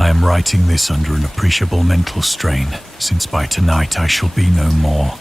I am writing this under an appreciable mental strain, since by tonight I shall be no more.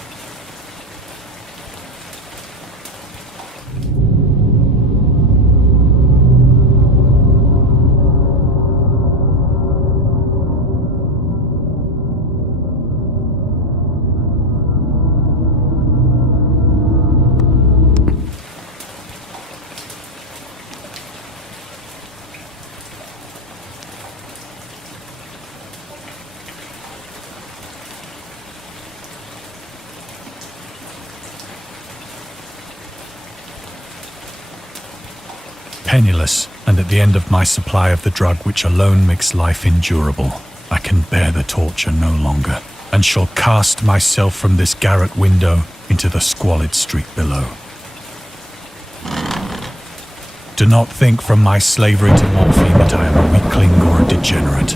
Penniless, and at the end of my supply of the drug which alone makes life endurable, I can bear the torture no longer, and shall cast myself from this garret window into the squalid street below. Do not think from my slavery to morphine that I am a weakling or a degenerate.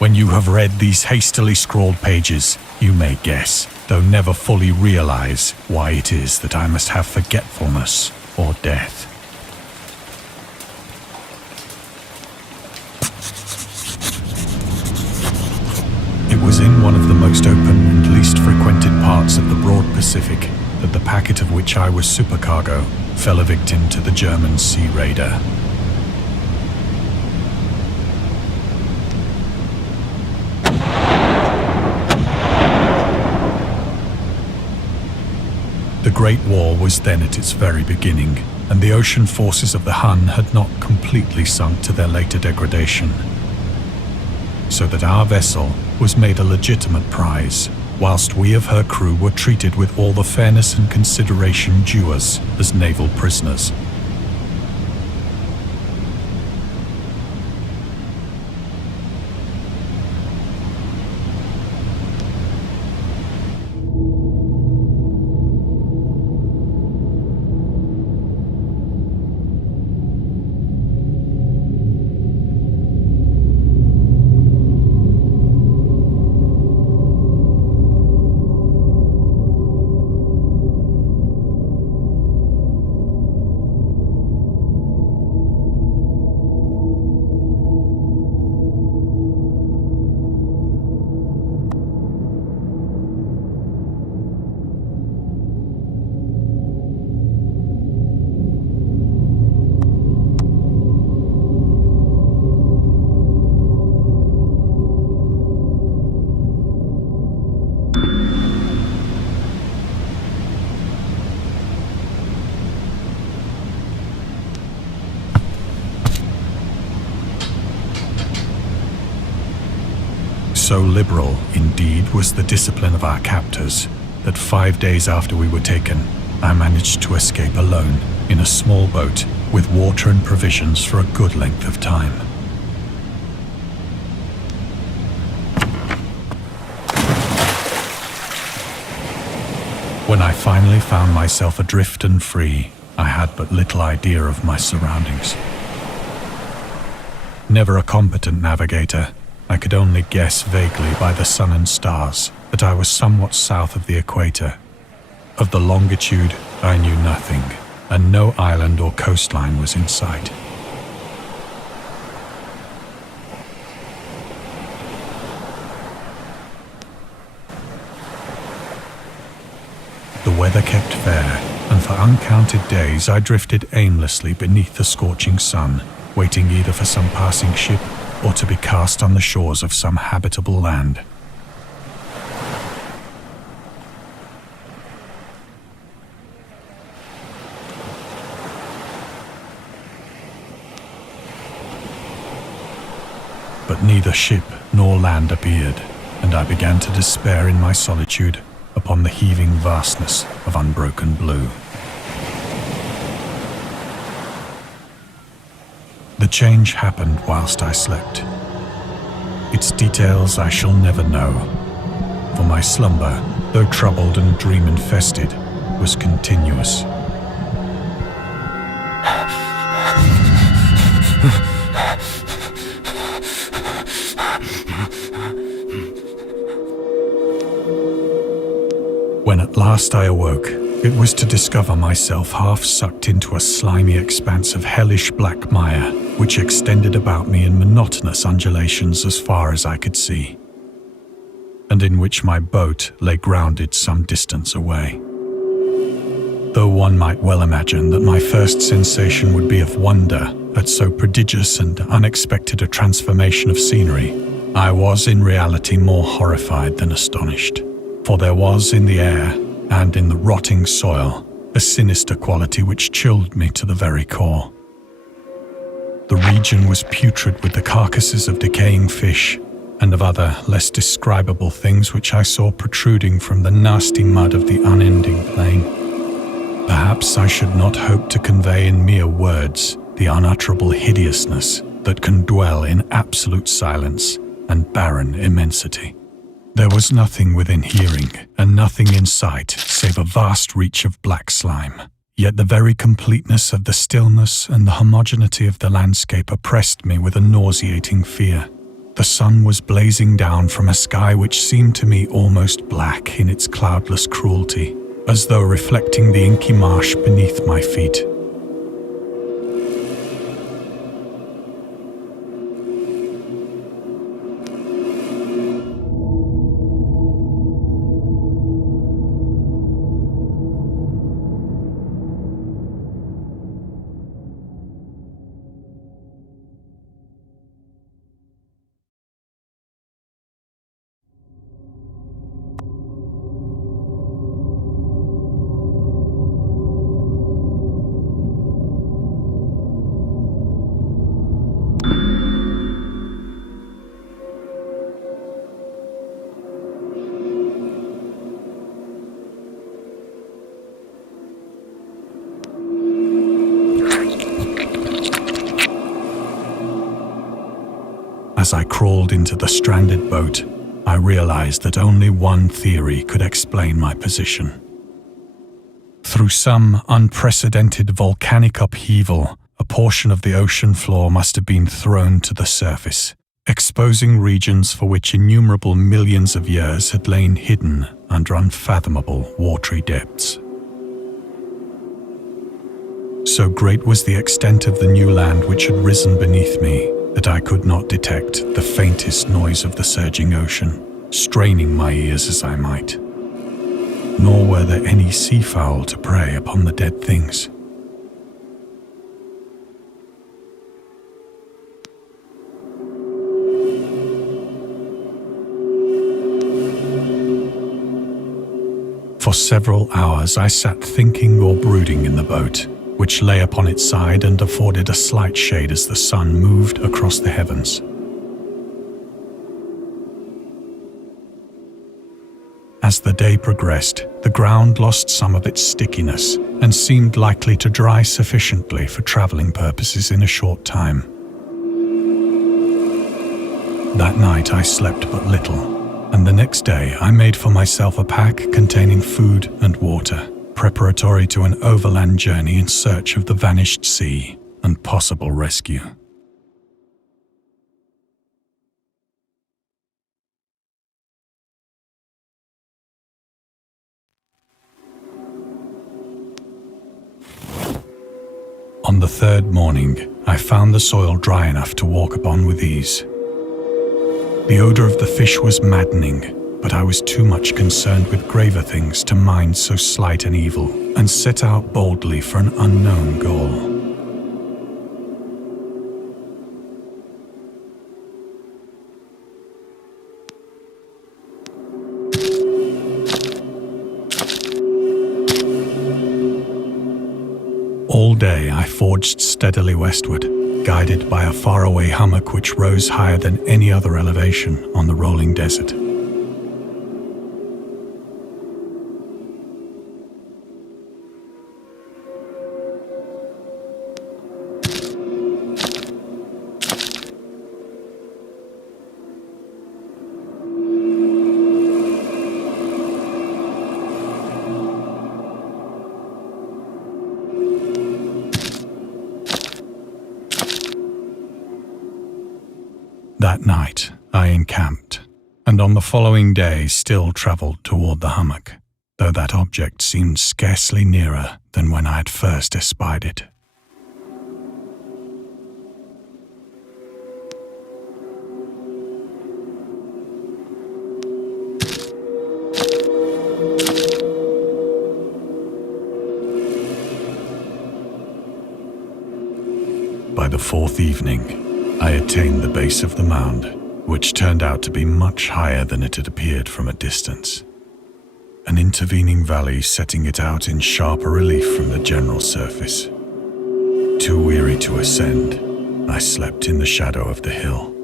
When you have read these hastily scrawled pages, you may guess, though never fully realize, why it is that I must have forgetfulness or death. It was in one of the most open and least frequented parts of the broad Pacific that the packet of which I was supercargo fell a victim to the German sea raider. The Great War was then at its very beginning, and the ocean forces of the Hun had not completely sunk to their later degradation, so that our vessel was made a legitimate prize, whilst we of her crew were treated with all the fairness and consideration due us as naval prisoners. So liberal, indeed, was the discipline of our captors, that 5 days after we were taken, I managed to escape alone in a small boat with water and provisions for a good length of time. When I finally found myself adrift and free, I had but little idea of my surroundings. Never a competent navigator, I could only guess vaguely by the sun and stars that I was somewhat south of the equator. Of the longitude, I knew nothing, and no island or coastline was in sight. The weather kept fair, and for uncounted days I drifted aimlessly beneath the scorching sun, waiting either for some passing ship or to be cast on the shores of some habitable land. But neither ship nor land appeared, and I began to despair in my solitude upon the heaving vastness of unbroken blue. The change happened whilst I slept. Its details I shall never know, for my slumber, though troubled and dream-infested, was continuous. When at last I awoke, it was to discover myself half sucked into a slimy expanse of hellish black mire, which extended about me in monotonous undulations as far as I could see, and in which my boat lay grounded some distance away. Though one might well imagine that my first sensation would be of wonder at so prodigious and unexpected a transformation of scenery, I was in reality more horrified than astonished, for there was in the air and in the rotting soil a sinister quality which chilled me to the very core. The region was putrid with the carcasses of decaying fish and of other less describable things which I saw protruding from the nasty mud of the unending plain. Perhaps I should not hope to convey in mere words the unutterable hideousness that can dwell in absolute silence and barren immensity. There was nothing within hearing and nothing in sight save a vast reach of black slime. Yet the very completeness of the stillness and the homogeneity of the landscape oppressed me with a nauseating fear. The sun was blazing down from a sky which seemed to me almost black in its cloudless cruelty, as though reflecting the inky marsh beneath my feet. As I crawled into the stranded boat, I realized that only one theory could explain my position. Through some unprecedented volcanic upheaval, a portion of the ocean floor must have been thrown to the surface, exposing regions for which innumerable millions of years had lain hidden under unfathomable watery depths. So great was the extent of the new land which had risen beneath me that I could not detect the faintest noise of the surging ocean, straining my ears as I might. Nor were there any seafowl to prey upon the dead things. For several hours I sat thinking or brooding in the boat, which lay upon its side and afforded a slight shade as the sun moved across the heavens. As the day progressed, the ground lost some of its stickiness and seemed likely to dry sufficiently for traveling purposes in a short time. That night I slept but little, and the next day I made for myself a pack containing food and water, preparatory to an overland journey in search of the vanished sea and possible rescue. On the third morning, I found the soil dry enough to walk upon with ease. The odor of the fish was maddening, but I was too much concerned with graver things to mind so slight an evil, and set out boldly for an unknown goal. All day I forged steadily westward, guided by a faraway hummock which rose higher than any other elevation on the rolling desert. That night I encamped, and on the following day still travelled toward the hummock, though that object seemed scarcely nearer than when I had first espied it. By the fourth evening, I attained the base of the mound, which turned out to be much higher than it had appeared from a distance. An intervening valley setting it out in sharper relief from the general surface. Too weary to ascend, I slept in the shadow of the hill.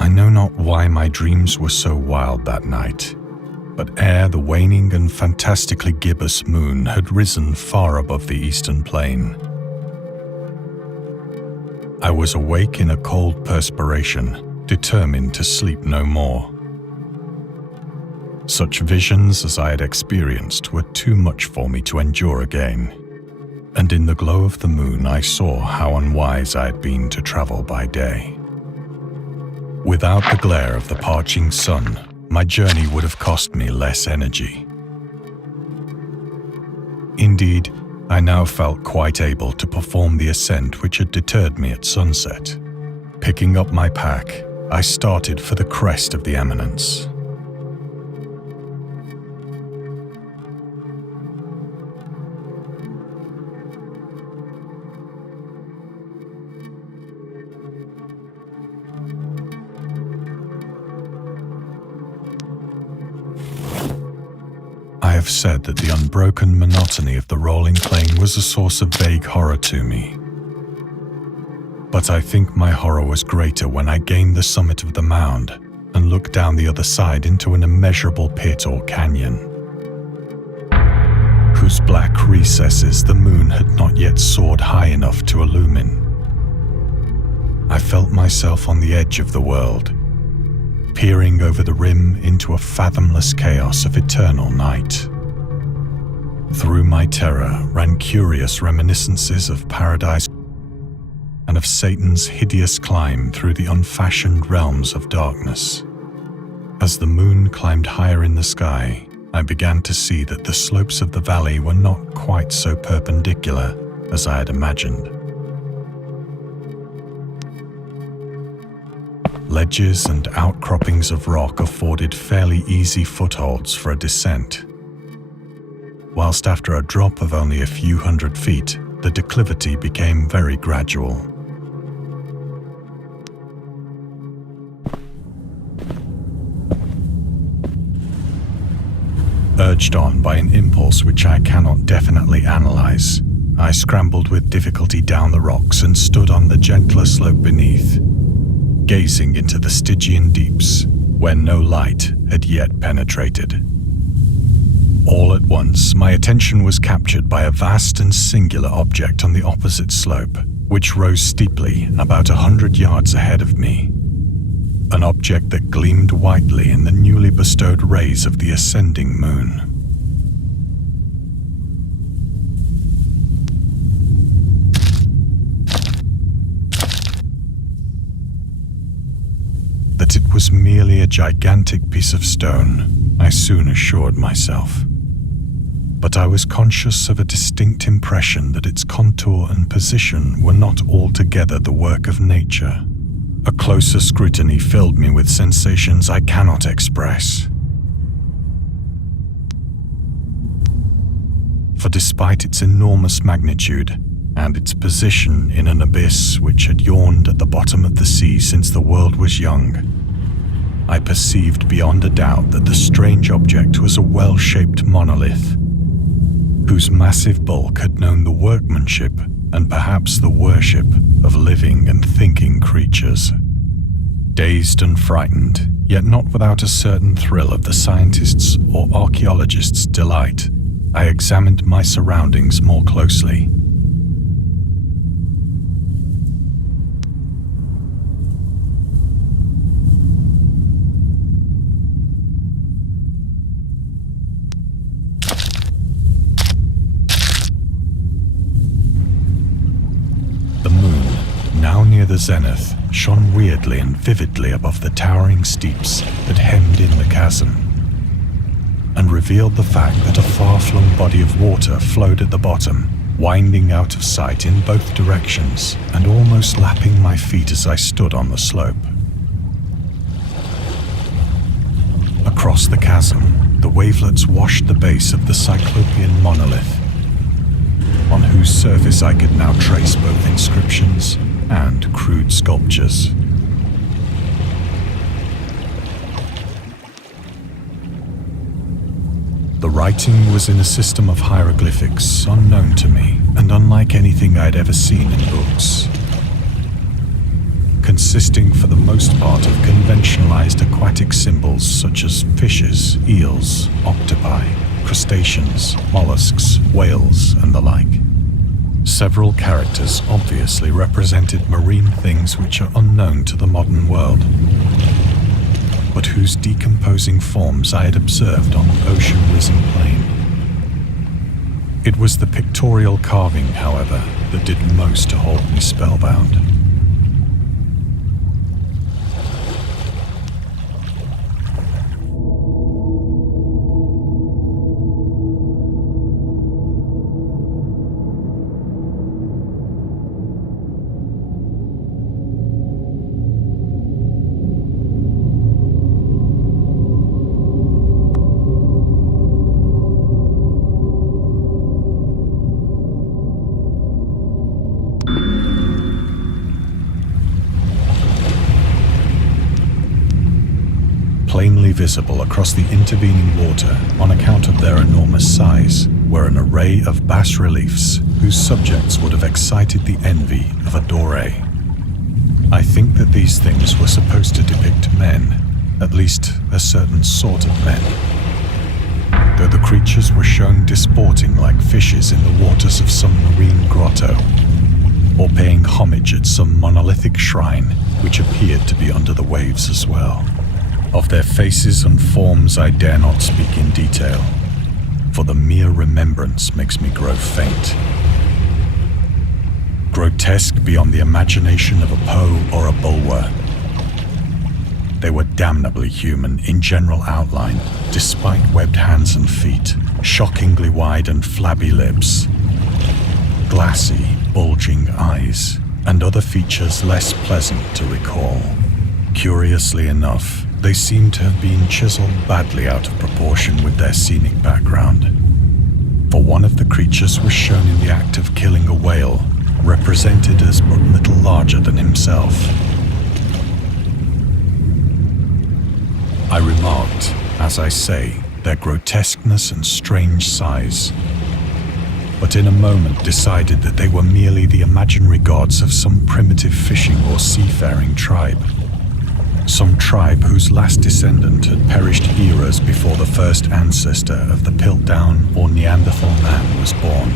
I know not why my dreams were so wild that night, but ere the waning and fantastically gibbous moon had risen far above the eastern plain, I was awake in a cold perspiration, determined to sleep no more. Such visions as I had experienced were too much for me to endure again, and in the glow of the moon I saw how unwise I had been to travel by day. Without the glare of the parching sun, my journey would have cost me less energy. Indeed, I now felt quite able to perform the ascent which had deterred me at sunset. Picking up my pack, I started for the crest of the eminence. I have said that the unbroken monotony of the rolling plain was a source of vague horror to me. But I think my horror was greater when I gained the summit of the mound and looked down the other side into an immeasurable pit or canyon, whose black recesses the moon had not yet soared high enough to illumine. I felt myself on the edge of the world, peering over the rim into a fathomless chaos of eternal night. Through my terror ran curious reminiscences of paradise and of Satan's hideous climb through the unfashioned realms of darkness. As the moon climbed higher in the sky, I began to see that the slopes of the valley were not quite so perpendicular as I had imagined. Ledges and outcroppings of rock afforded fairly easy footholds for a descent, whilst after a drop of only a few hundred feet, the declivity became very gradual. Urged on by an impulse which I cannot definitely analyze, I scrambled with difficulty down the rocks and stood on the gentler slope beneath, gazing into the Stygian deeps, where no light had yet penetrated. All at once, my attention was captured by a vast and singular object on the opposite slope, which rose steeply about 100 yards ahead of me. An object that gleamed whitely in the newly bestowed rays of the ascending moon. That it was merely a gigantic piece of stone, I soon assured myself. But I was conscious of a distinct impression that its contour and position were not altogether the work of nature. A closer scrutiny filled me with sensations I cannot express. For despite its enormous magnitude, and its position in an abyss which had yawned at the bottom of the sea since the world was young, I perceived beyond a doubt that the strange object was a well-shaped monolith, whose massive bulk had known the workmanship and perhaps the worship of living and thinking creatures. Dazed and frightened, yet not without a certain thrill of the scientist's or archaeologist's delight, I examined my surroundings more closely. Near the zenith, shone weirdly and vividly above the towering steeps that hemmed in the chasm. and revealed the fact that a far-flung body of water flowed at the bottom, winding out of sight in both directions and almost lapping my feet as I stood on the slope. Across the chasm, the wavelets washed the base of the Cyclopean monolith, on whose surface I could now trace both inscriptions and crude sculptures. The writing was in a system of hieroglyphics unknown to me and unlike anything I'd ever seen in books, consisting for the most part of conventionalized aquatic symbols such as fishes, eels, octopi, crustaceans, mollusks, whales, and the like. Several characters obviously represented marine things which are unknown to the modern world, but whose decomposing forms I had observed on the ocean-risen plain. It was the pictorial carving, however, that did most to hold me spellbound. Plainly visible across the intervening water on account of their enormous size were an array of bas-reliefs whose subjects would have excited the envy of a Doré. I think that these things were supposed to depict men, at least a certain sort of men, though the creatures were shown disporting like fishes in the waters of some marine grotto, or paying homage at some monolithic shrine which appeared to be under the waves as well. Of their faces and forms I dare not speak in detail, for the mere remembrance makes me grow faint. Grotesque beyond the imagination of a Poe or a Bulwer, they were damnably human in general outline, despite webbed hands and feet, shockingly wide and flabby lips, glassy, bulging eyes, and other features less pleasant to recall. Curiously enough, they seem to have been chiseled badly out of proportion with their scenic background, for one of the creatures was shown in the act of killing a whale, represented as but little larger than himself. I remarked, as I say, their grotesqueness and strange size, but in a moment decided that they were merely the imaginary gods of some primitive fishing or seafaring tribe. Some tribe whose last descendant had perished eras before the first ancestor of the Piltdown or Neanderthal man was born.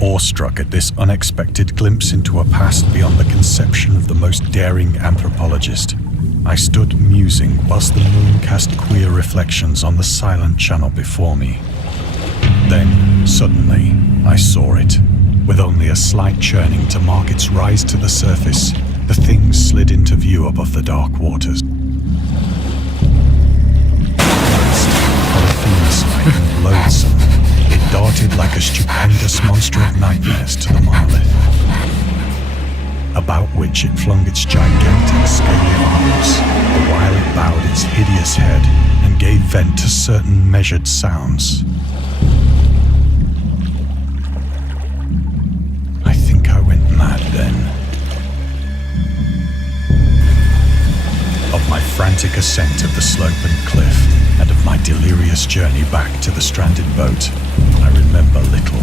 Awestruck at this unexpected glimpse into a past beyond the conception of the most daring anthropologist, I stood musing whilst the moon cast queer reflections on the silent channel before me. Then, suddenly, I saw it. With only a slight churning to mark its rise to the surface, the thing slid into view above the dark waters. Polyphemus-like and loathsome, it darted like a stupendous monster of nightmares to the monolith, about which it flung its gigantic scaly arms, the while it bowed its hideous head and gave vent to certain measured sounds. Mad then. Of my frantic ascent of the slope and cliff, and of my delirious journey back to the stranded boat, I remember little.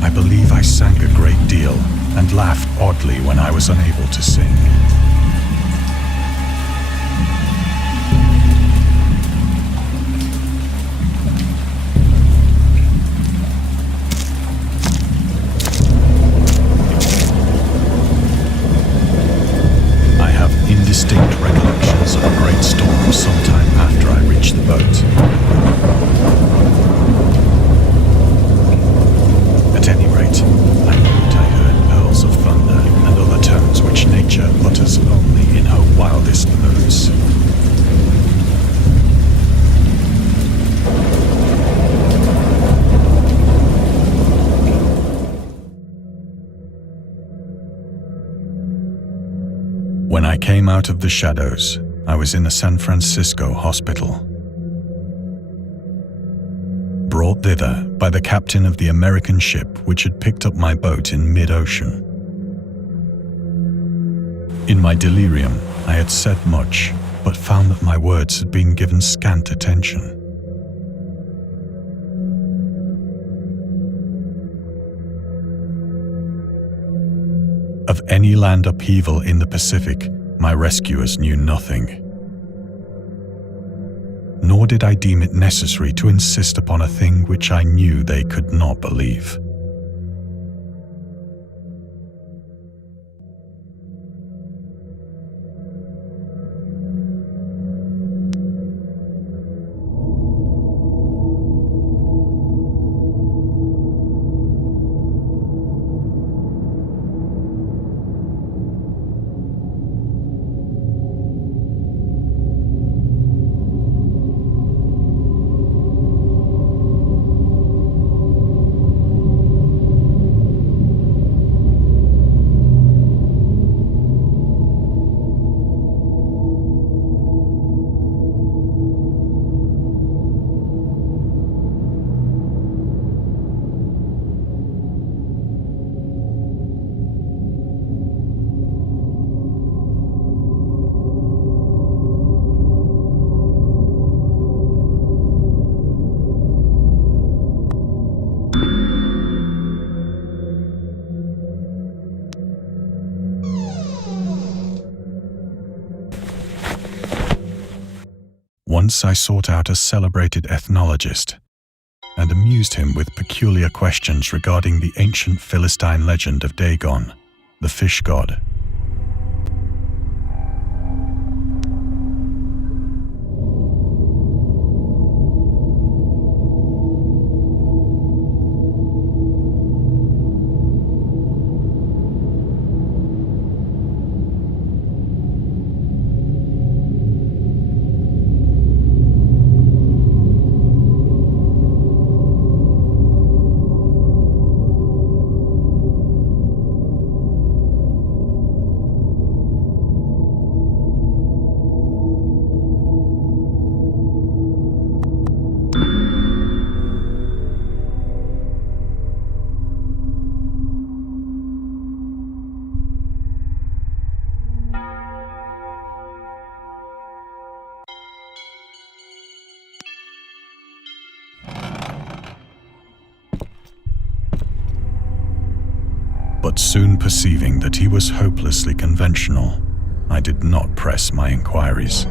I believe I sang a great deal and laughed oddly when I was unable to sing. for some time after I reached the boat. At any rate, I knew I heard pearls of thunder and other tones which nature utters only in her wildest moods. When I came out of the shadows, I was in a San Francisco hospital. Brought thither by the captain of the American ship which had picked up my boat in mid-ocean. In my delirium, I had said much, but found that my words had been given scant attention. Of any land upheaval in the Pacific, my rescuers knew nothing. Nor did I deem it necessary to insist upon a thing which I knew they could not believe. Once I sought out a celebrated ethnologist and amused him with peculiar questions regarding the ancient Philistine legend of Dagon, the fish god. But soon perceiving that he was hopelessly conventional, I did not press my inquiries.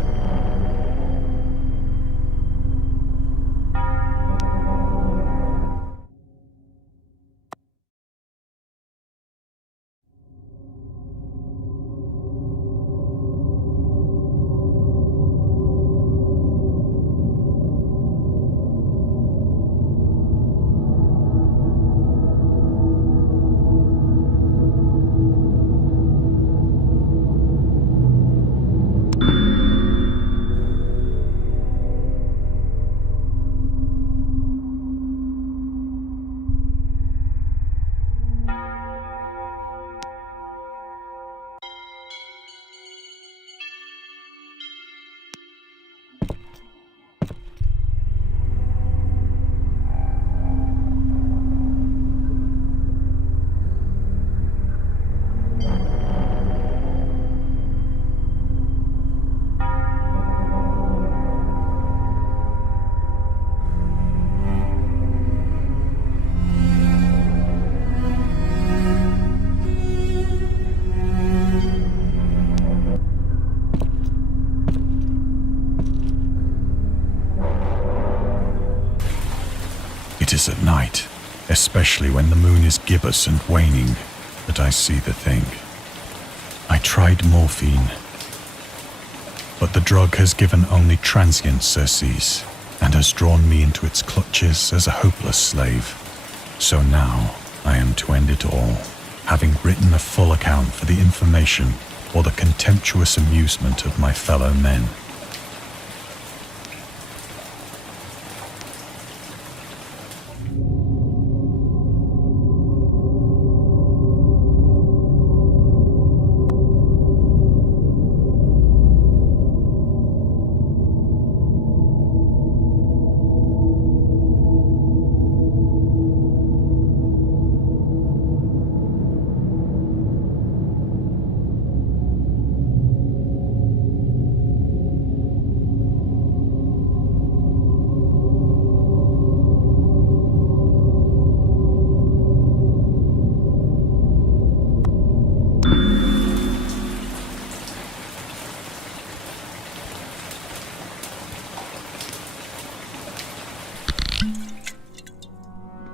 It is at night, especially when the moon is gibbous and waning, that I see the thing. I tried morphine, but but the drug has given only transient surcease and has drawn me into its clutches as a hopeless slave. So now I am to end it all, having written a full account for the information or the contemptuous amusement of my fellow men.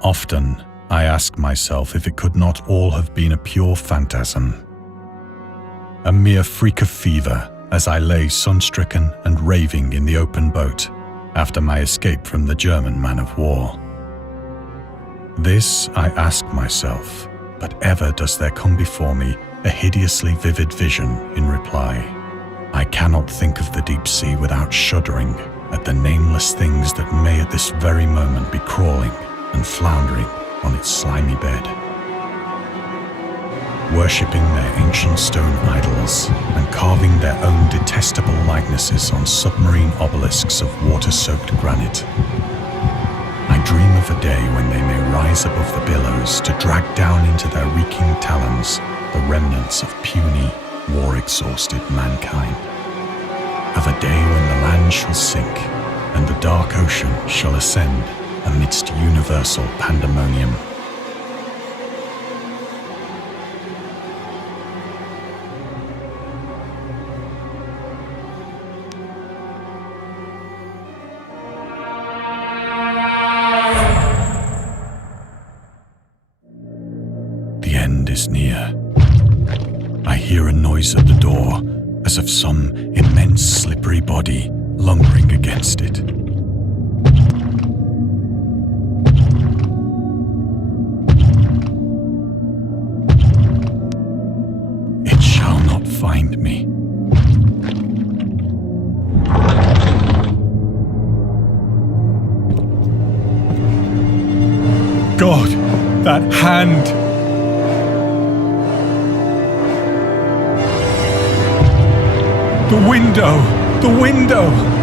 Often, I ask myself if it could not all have been a pure phantasm. A mere freak of fever as I lay sun-stricken and raving in the open boat after my escape from the German man-of-war. This I ask myself, but ever does there come before me a hideously vivid vision in reply. I cannot think of the deep sea without shuddering at the nameless things that may at this very moment be crawling and floundering on its slimy bed, worshipping their ancient stone idols and carving their own detestable likenesses on submarine obelisks of water-soaked granite. I dream of a day when they may rise above the billows to drag down into their reeking talons the remnants of puny, war-exhausted mankind. Of a day when the land shall sink and the dark ocean shall ascend amidst universal pandemonium. The end is near. I hear a noise at the door, as of some immense slippery body lumbering against it. Find me. God, that hand! The window! The window!